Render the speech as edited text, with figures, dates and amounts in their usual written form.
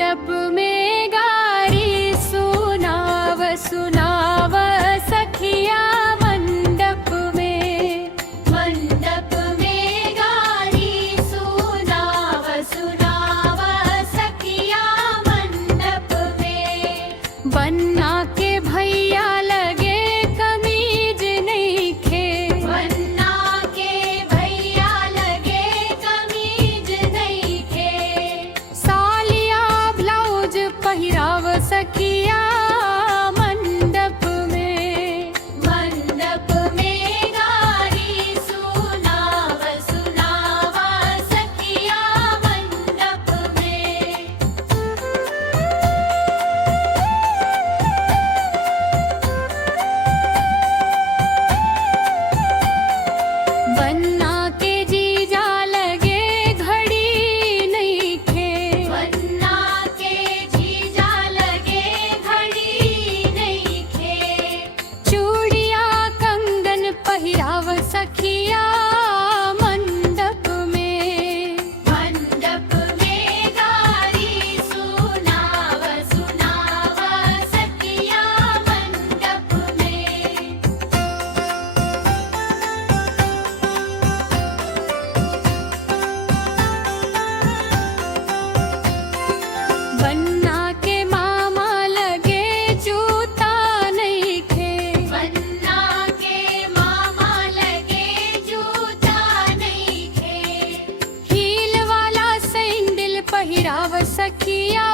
मंडप में गारी सुनाव सुनाव सखिया मंडप में गारी सुनाव सुनाव सखिया मंडप में बन्ना के भैया लगे कमीज नहीं खे बन्ना के भैया लगे कमीज नहीं खे सालिया ब्लाउज पहिराव सखिया मंडप में गारी सुनाव सुनाव सखिया मंडप में बन्ना के जीजा लगे घड़ी नहीं खे बन्ना के जीजा लगे घड़ी नहीं खे चूड़िया कंगन पहिराव सखिया मंडप में गारी सुनाव सुनाव सखिया मंडप में बन्ना के मामा लगे जूता नहीं खे बन्ना के मामा लगे जूता नहीं खे हील वाला सैंडल पहिराव सखिया